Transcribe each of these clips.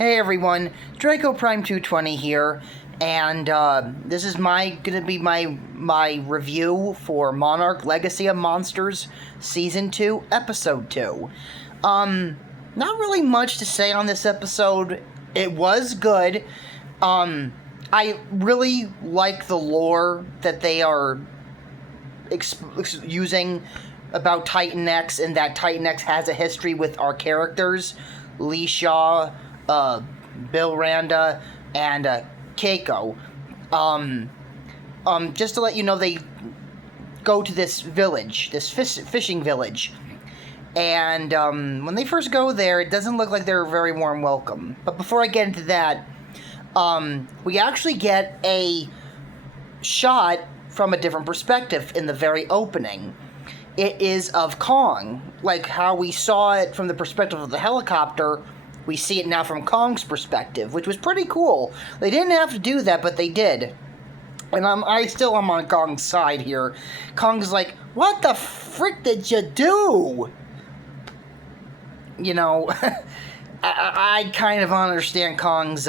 Hey everyone, Draco Prime 220 here, and this is gonna be my review for Monarch: Legacy of Monsters Season 2, Episode 2. Not really much to say on this episode. It was good. I really like the lore that they are using about Titan X, and that Titan X has a history with our characters, Lee Shaw, Bill Randa, and Keiko. Just to let you know, they go to this village, this fishing village, and when they first go there, it doesn't look like they're a very warm welcome. But before I get into that, we actually get a shot from a different perspective in the very opening. It is of Kong, like how we saw it from the perspective of the helicopter. We see it now from Kong's perspective, which was pretty cool. They didn't have to do that, but they did. And I still am on Kong's side here. Kong's like, what the frick did you do? You know, I kind of understand Kong's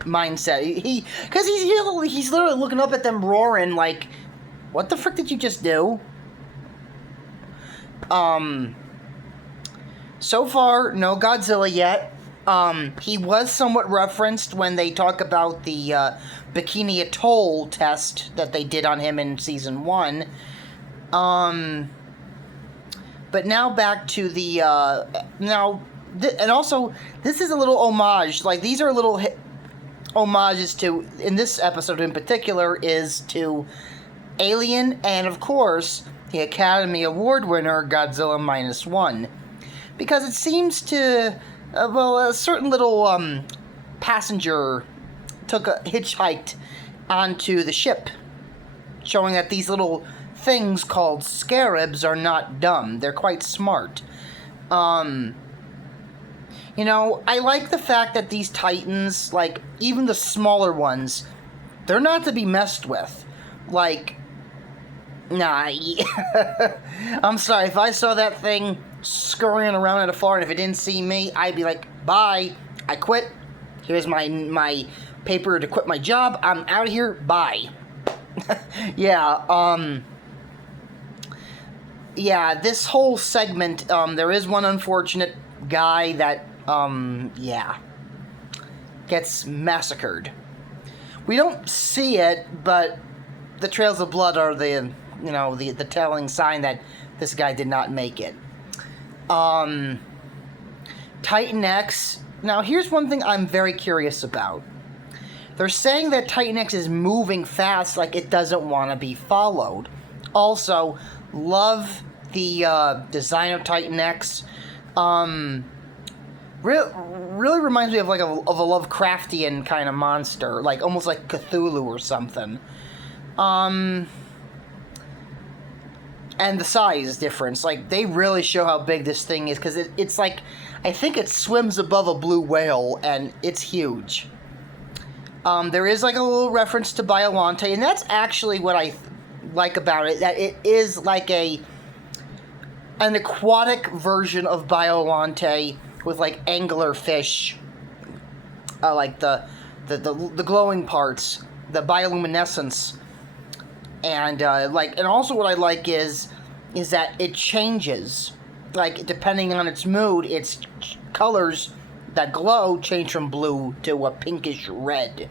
mindset. Because he's literally looking up at them roaring like, what the frick did you just do? So far, no Godzilla yet. He was somewhat referenced when they talk about the Bikini Atoll test that they did on him in Season 1. But now back to the, and also, this is a little homage. Like, these are little homages to, in this episode in particular, is to Alien, and of course, the Academy Award winner, Godzilla -1. Because it seems to, a certain little passenger hitchhiked onto the ship, showing that these little things called scarabs are not dumb. They're quite smart. You know, I like the fact that these titans, like, even the smaller ones, they're not to be messed with. Like, nah, I'm sorry, if I saw that thing scurrying around at a floor, and if it didn't see me, I'd be like, bye, I quit. Here's my paper to quit my job. I'm out of here. Bye. Yeah, this whole segment, there is one unfortunate guy that, gets massacred. We don't see it, but the trails of blood are the telling sign that this guy did not make it. Titan X. Now, here's one thing I'm very curious about. They're saying that Titan X is moving fast, like it doesn't want to be followed. Also, love the design of Titan X. Really reminds me of a Lovecraftian kind of monster, like almost like Cthulhu or something. And the size difference, like, they really show how big this thing is, because it's like, I think it swims above a blue whale, and it's huge. There is, like, a little reference to Biollante, and that's actually what I like about it, that it is like an aquatic version of Biollante with, like, angler fish, like the glowing parts, the bioluminescence. And also what I like is that it changes, like, depending on its mood, its colors that glow change from blue to a pinkish red.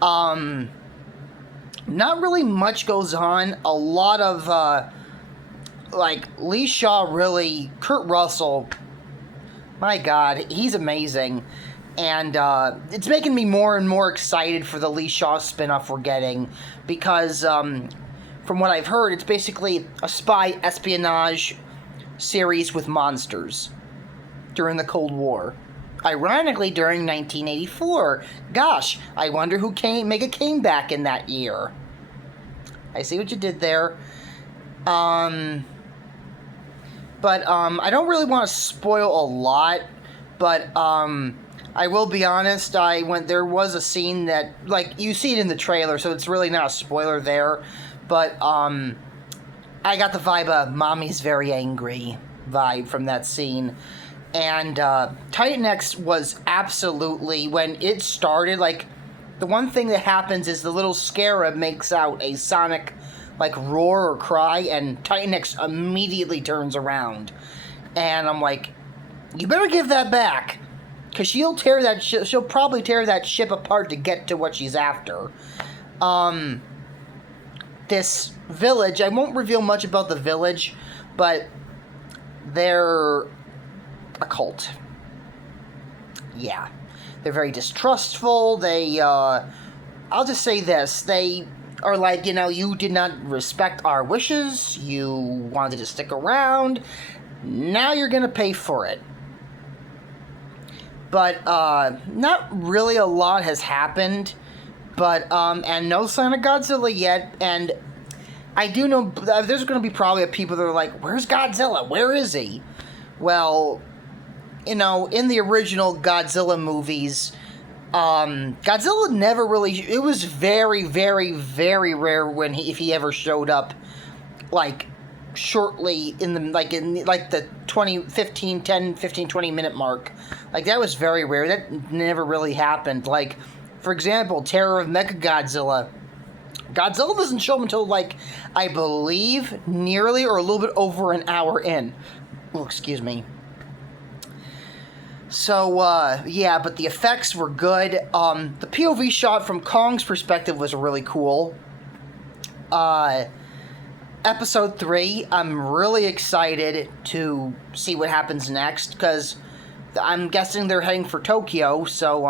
Not really much goes on. A lot of, Lee Shaw Kurt Russell, my God, he's amazing. And it's making me more and more excited for the Lee Shaw spinoff we're getting, because from what I've heard, it's basically a spy espionage series with monsters during the Cold War. Ironically, during 1984. Gosh, I wonder who came back in that year. I see what you did there. But I don't really want to spoil a lot, but I will be honest, there was a scene that, like, you see it in the trailer, so it's really not a spoiler there, but, I got the vibe of Mommy's very angry vibe from that scene, And Titan X was absolutely, when it started, like, the one thing that happens is the little scarab makes out a sonic, like, roar or cry, and Titan X immediately turns around. And I'm like, you better give that back, because she'll probably tear that ship apart to get to what she's after. This village, I won't reveal much about the village, but they're a cult. Yeah. They're very distrustful. I'll just say this. They are like, you did not respect our wishes. You wanted to stick around. Now you're going to pay for it. But, not really a lot has happened. But, and no sign of Godzilla yet. And I do know there's going to be probably people that are like, where's Godzilla? Where is he? Well, in the original Godzilla movies, Godzilla never really, it was very, very, very rare if he ever showed up, like, shortly in the 20 minute mark. Like, that was very rare. That never really happened. Like, for example, Terror of Mechagodzilla. Godzilla doesn't show up until, like, I believe, nearly or a little bit over an hour in. Oh, excuse me. So, yeah, but the effects were good. The POV shot from Kong's perspective was really cool. Episode 3, I'm really excited to see what happens next, because I'm guessing they're heading for Tokyo, so,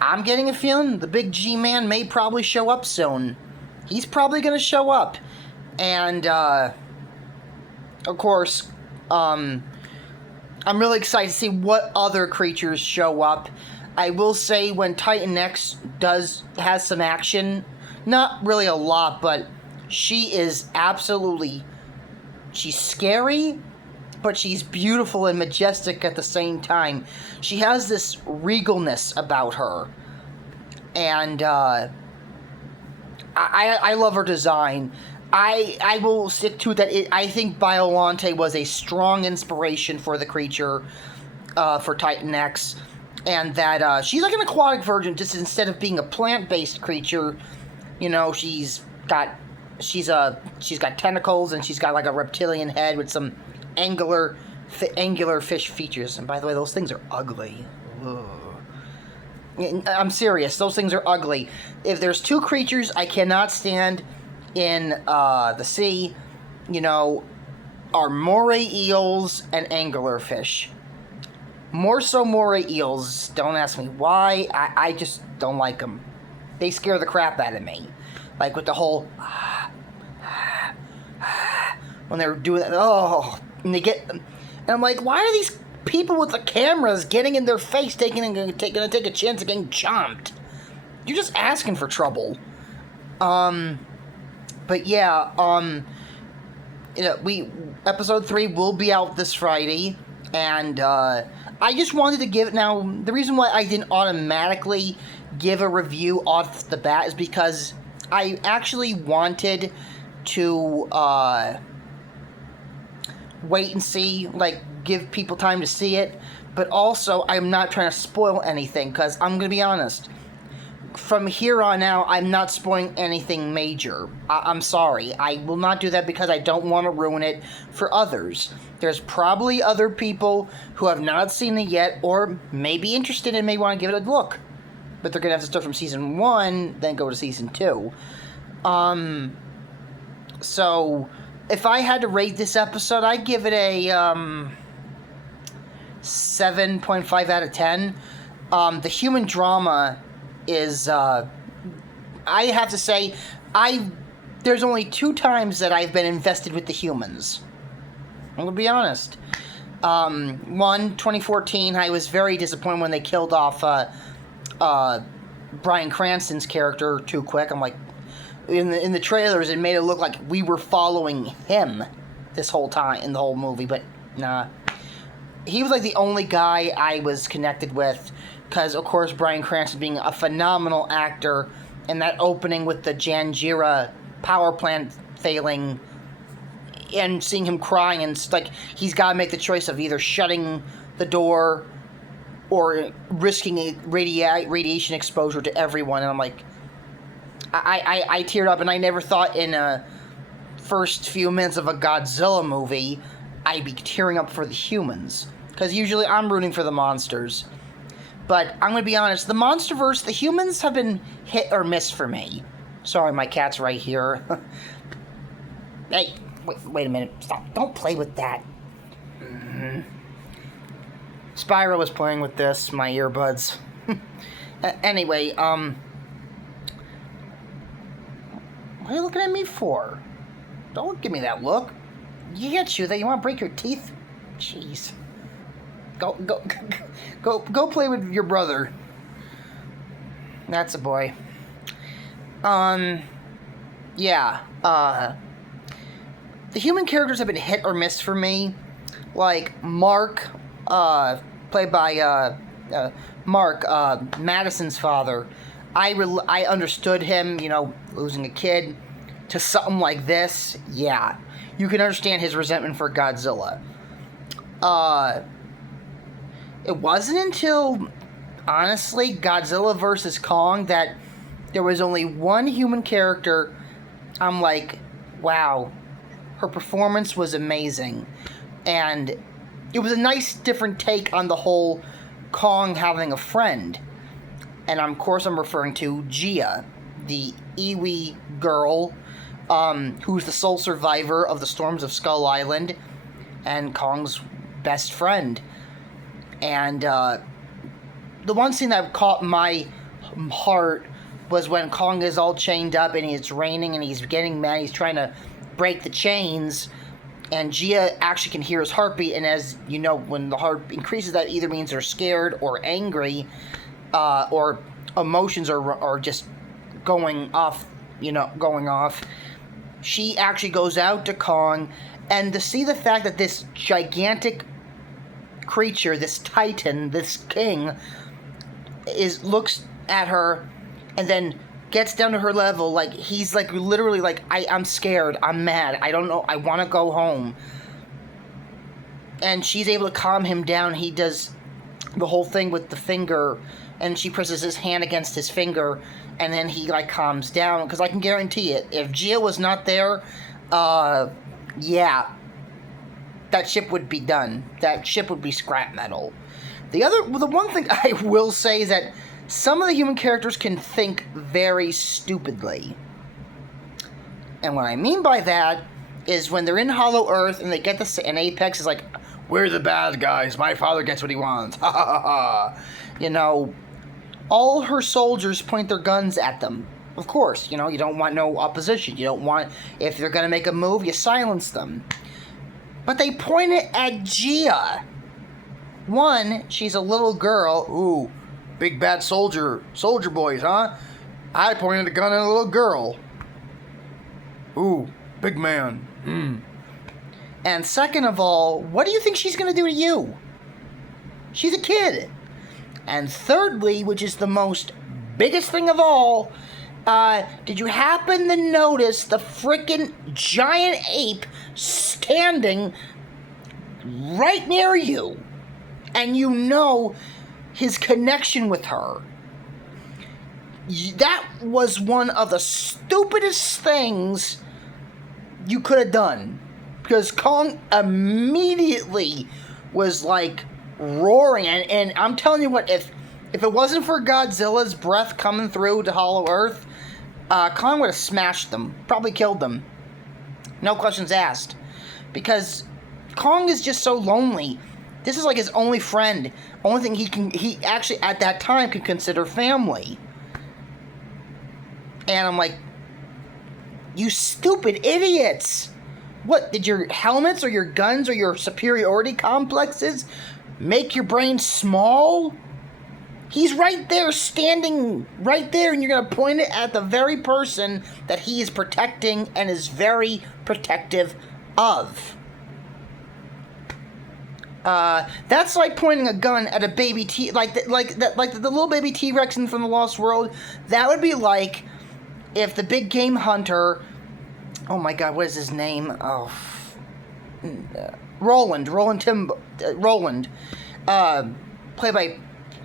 I'm getting a feeling the big G-Man may probably show up soon. He's probably gonna show up. And, of course, I'm really excited to see what other creatures show up. I will say when Titan X has some action, not really a lot, but she is she's scary, but she's beautiful and majestic at the same time. She has this regalness about her. And, I love her design. I will stick to that. I think Biollante was a strong inspiration for the creature, for Titan X, and that she's like an aquatic version. Just instead of being a plant-based creature, she's got tentacles and she's got like a reptilian head with some angular fish features. And by the way, those things are ugly. Ugh. I'm serious. Those things are ugly. If there's two creatures I cannot stand in the sea, are moray eels and anglerfish. More so moray eels. Don't ask me why. I just don't like them. They scare the crap out of me. Like with the whole... when they're doing that, and they get... And I'm like, why are these people with the cameras getting in their face, gonna take a chance of getting chomped? You're just asking for trouble. But yeah, episode 3 will be out this Friday, and I just wanted to give... Now, the reason why I didn't automatically give a review off the bat is because I actually wanted to wait and see, like, give people time to see it, but also I'm not trying to spoil anything, because I'm gonna be honest, from here on out, I'm not spoiling anything major. I'm sorry. I will not do that because I don't want to ruin it for others. There's probably other people who have not seen it yet, or may be interested and may want to give it a look. But they're going to have to start from Season 1, then go to Season 2. So, if I had to rate this episode, I'd give it a 7.5 out of 10. The human drama is, I have to say, there's only 2 times that I've been invested with the humans. I'm gonna be honest. One, 2014, I was very disappointed when they killed off, Bryan Cranston's character too quick. I'm like, in the trailers, it made it look like we were following him this whole time, in the whole movie, but nah. He was like the only guy I was connected with, because, of course, Bryan Cranston being a phenomenal actor, and that opening with the Janjira power plant failing, and seeing him crying, and like he's got to make the choice of either shutting the door or risking a radiation exposure to everyone. And I'm like, I teared up, and I never thought in a first few minutes of a Godzilla movie I'd be tearing up for the humans, because usually I'm rooting for the monsters. But I'm going to be honest, the Monsterverse, the humans have been hit or miss for me. Sorry, my cat's right here. Hey, wait a minute. Stop. Don't play with that. Mm-hmm. Spyro was playing with this, my earbuds. Anyway, what are you looking at me for? Don't give me that look. You can't chew that. You want to break your teeth? Jeez. Go play with your brother. That's a boy. Yeah. The human characters have been hit or miss for me. Like Mark, played by Mark, Madison's father. I understood him, losing a kid to something like this. Yeah, you can understand his resentment for Godzilla. It wasn't until, honestly, Godzilla vs. Kong that there was only one human character I'm like, wow, her performance was amazing. And it was a nice different take on the whole Kong having a friend. And of course I'm referring to Gia, the Iwi girl, who's the sole survivor of the storms of Skull Island and Kong's best friend. And the one scene that caught my heart was when Kong is all chained up and it's raining and he's getting mad. He's trying to break the chains, and Gia actually can hear his heartbeat. And as you know, when the heart increases, that either means they're scared or angry, or emotions are just going off. Going off. She actually goes out to Kong, and to see the fact that this gigantic creature, this titan, this king, looks at her and then gets down to her level, like he's like literally like, I'm scared, I'm mad, I don't know, I want to go home. And she's able to calm him down. He does the whole thing with the finger, and she presses his hand against his finger, and then he like calms down. Because I can guarantee it, if Gia was not there, yeah, that ship would be done. That ship would be scrap metal. The one thing I will say is that some of the human characters can think very stupidly. And what I mean by that is when they're in Hollow Earth and they get and Apex is like, we're the bad guys, my father gets what he wants, ha ha ha ha. All her soldiers point their guns at them. Of course, you don't want no opposition. You don't want, if they're going to make a move, you silence them. But they point it at Gia. One, she's a little girl. Ooh, big bad soldier boys, huh? I pointed a gun at a little girl. Ooh, big man. And second of all, what do you think she's going to do to you? She's a kid. And thirdly, which is the biggest thing of all, did you happen to notice the frickin' giant ape standing right near you? And his connection with her. That was one of the stupidest things you could have done. Because Kong immediately was like roaring. And I'm telling you what, if it wasn't for Godzilla's breath coming through to Hollow Earth, Kong would have smashed them. Probably killed them. No questions asked. Because Kong is just so lonely. This is like his only friend. Only thing he actually at that time could consider family. And I'm like, you stupid idiots. What, did your helmets or your guns or your superiority complexes make your brain small? He's right there, standing right there, and you're going to point it at the very person that he is protecting and is very protective of. That's like pointing a gun at a baby like the little baby T-Rex from the Lost World. That would be like if the big game hunter, oh my god, what is his name? Oh, Roland, played by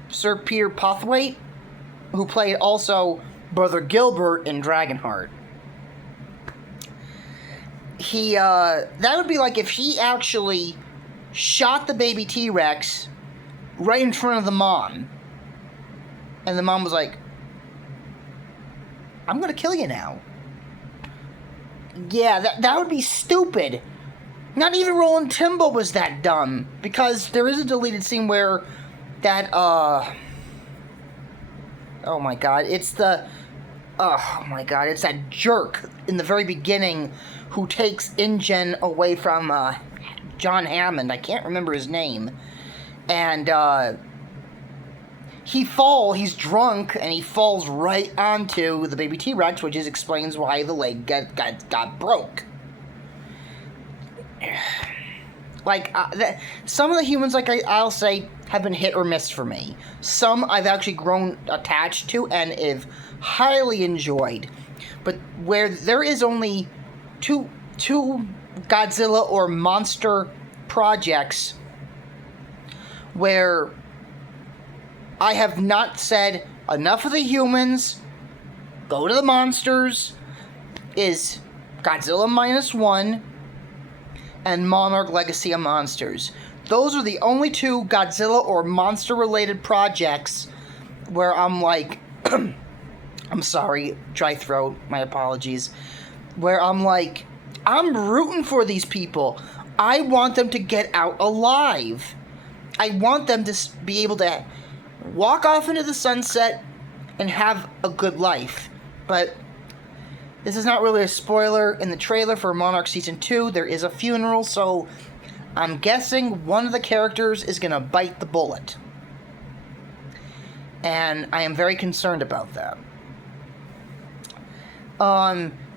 Sir Peter Postlethwaite, who played also Brother Gilbert in Dragonheart. That would be like if he actually shot the baby T-Rex right in front of the mom. And the mom was like, I'm gonna kill you now. Yeah, that would be stupid. Not even Roland Timbo was that dumb. Because there is a deleted scene where that, oh my god, it's that jerk in the very beginning who takes InGen away from, John Hammond. I can't remember his name. And, he's drunk, and he falls right onto the baby T-Rex, which explains why the leg got broke. Like, some of the humans, like I'll say, have been hit or miss for me. Some I've actually grown attached to and have highly enjoyed. But where there is only two Godzilla or monster projects where I have not said enough of the humans, go to the monsters, is Godzilla -1 and Monarch Legacy of Monsters. Those are the only two Godzilla or monster-related projects where I'm like, I'm sorry, dry throat, my apologies, where I'm like, I'm rooting for these people. I want them to get out alive. I want them to be able to walk off into the sunset and have a good life. But this is not really a spoiler. In the trailer for Monarch Season 2, there is a funeral, so I'm guessing one of the characters is going to bite the bullet. And I am very concerned about that.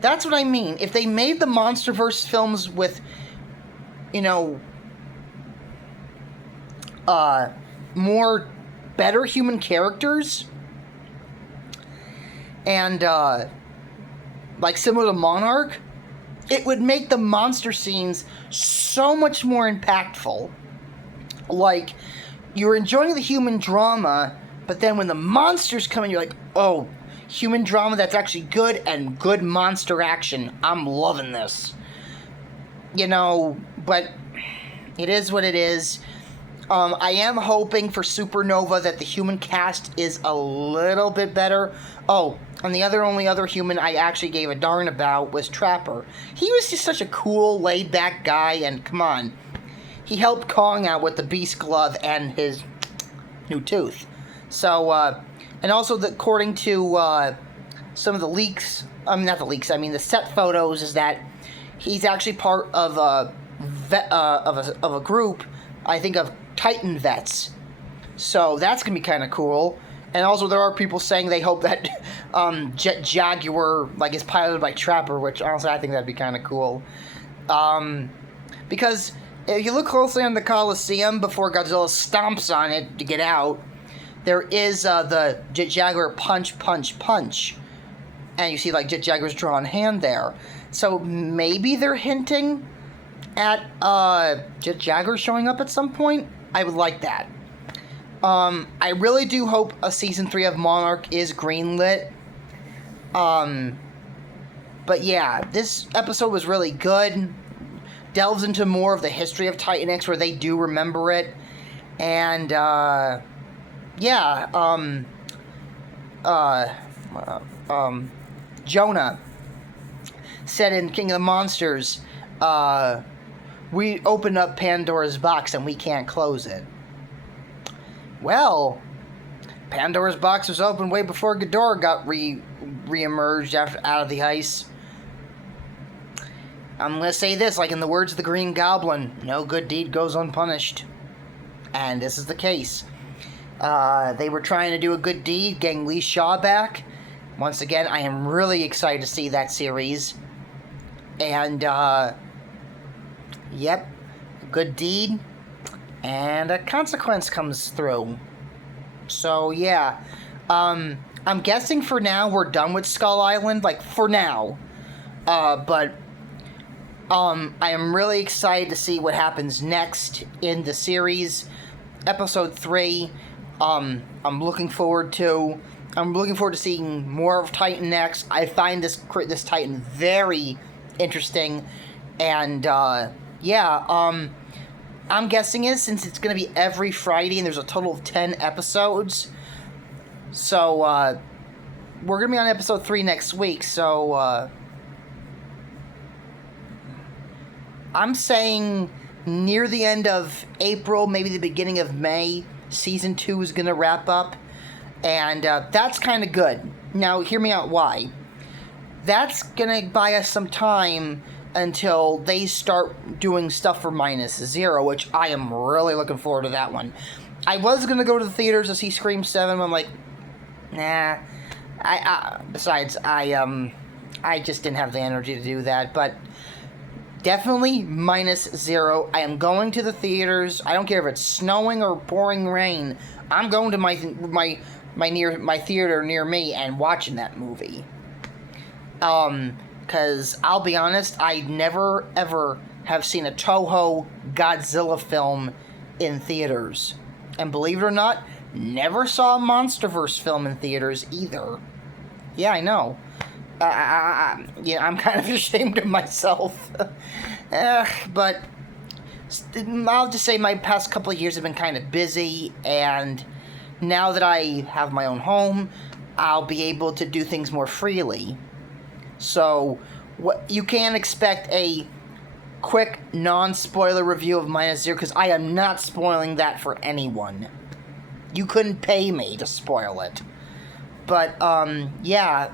That's what I mean. If they made the MonsterVerse films with, more better human characters, and, like similar to Monarch, it would make the monster scenes so much more impactful. Like, you're enjoying the human drama, but then when the monsters come in, you're like, oh, human drama that's actually good and good monster action. I'm loving this. But it is what it is. I am hoping for Supernova that the human cast is a little bit better. Oh, and the only other human I actually gave a darn about was Trapper. He was just such a cool, laid-back guy, and come on. He helped Kong out with the Beast Glove and his new tooth. So, and also, according to some of the leaks, not the leaks, I mean the set photos, is that he's actually part of a group, I think, of Titan vets. So that's going to be kind of cool. And also there are people saying they hope that Jet Jaguar is piloted by Trapper, which honestly I think that'd be kind of cool. Because if you look closely on the Coliseum before Godzilla stomps on it to get out, there is the Jet Jaguar punch. And you see Jet Jaguar's drawn hand there. So maybe they're hinting at Jet Jaguar showing up at some point. I would like that. I really do hope a Season 3 of Monarch is greenlit. But yeah, this episode was really good. Delves into more of the history of Titan X where they do remember it. And, Jonah said in King of the Monsters, we opened up Pandora's box and we can't close it. Well, Pandora's box was open way before Ghidorah got re-emerged out of the ice. I'm going to say this, in the words of the Green Goblin, no good deed goes unpunished. And this is the case. They were trying to do a good deed, getting Lee Shaw back. Once again, I am really excited to see that series. And, yep, good deed, and a consequence comes through. So, yeah. I'm guessing for now we're done with Skull Island, for now. But I am really excited to see what happens next in the series. Episode 3, I'm looking forward to. I'm looking forward to seeing more of Titan next. I find this Titan very interesting, and I'm guessing since it's going to be every Friday and there's a total of 10 episodes, so we're going to be on episode 3 next week. So I'm saying near the end of April, maybe the beginning of May, season 2 is going to wrap up. And that's kind of good. Now, hear me out why. That's going to buy us some time until they start doing stuff for -0, which I am really looking forward to that one. I was going to go to the theaters to see Scream 7, but I'm like, nah. Besides, I just didn't have the energy to do that, but definitely -0. I am going to the theaters. I don't care if it's snowing or pouring rain. I'm going to my theater near me and watching that movie. Because I'll be honest, I never ever have seen a Toho Godzilla film in theaters, and believe it or not, never saw a MonsterVerse film in theaters either. Yeah, I know. I'm kind of ashamed of myself. But I'll just say my past couple of years have been kind of busy, and now that I have my own home, I'll be able to do things more freely. So, you can expect a quick, non-spoiler review of -0, because I am not spoiling that for anyone. You couldn't pay me to spoil it. But, yeah.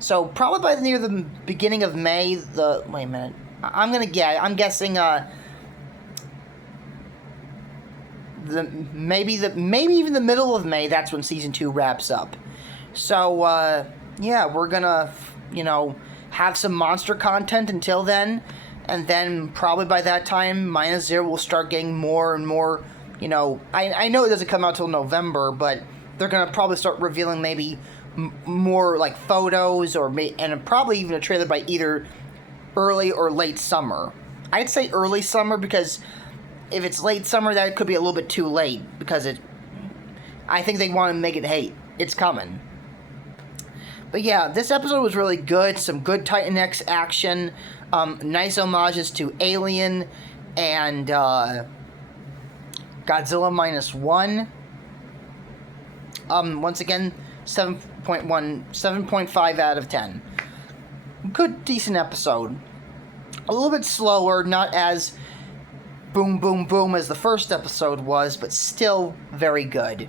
So, probably by near the beginning of May, wait a minute. I'm guessing, maybe even the middle of May, that's when Season 2 wraps up. So, yeah, we're gonna, have some monster content until then, and then probably by that time, -0 will start getting more and more, I know it doesn't come out till November, but they're gonna probably start revealing maybe more like photos and probably even a trailer by either early or late summer. I'd say early summer, because if it's late summer, that could be a little bit too late, because I think they want to make it, hey, it's coming. But yeah, this episode was really good. Some good Titan X action, nice homages to Alien and Godzilla -1. Once again, 7.5 out of 10. Good, decent episode. A little bit slower, not as boom, boom, boom as the first episode was, but still very good.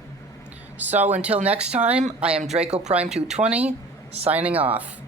So until next time, I am Draco Prime 220, signing off.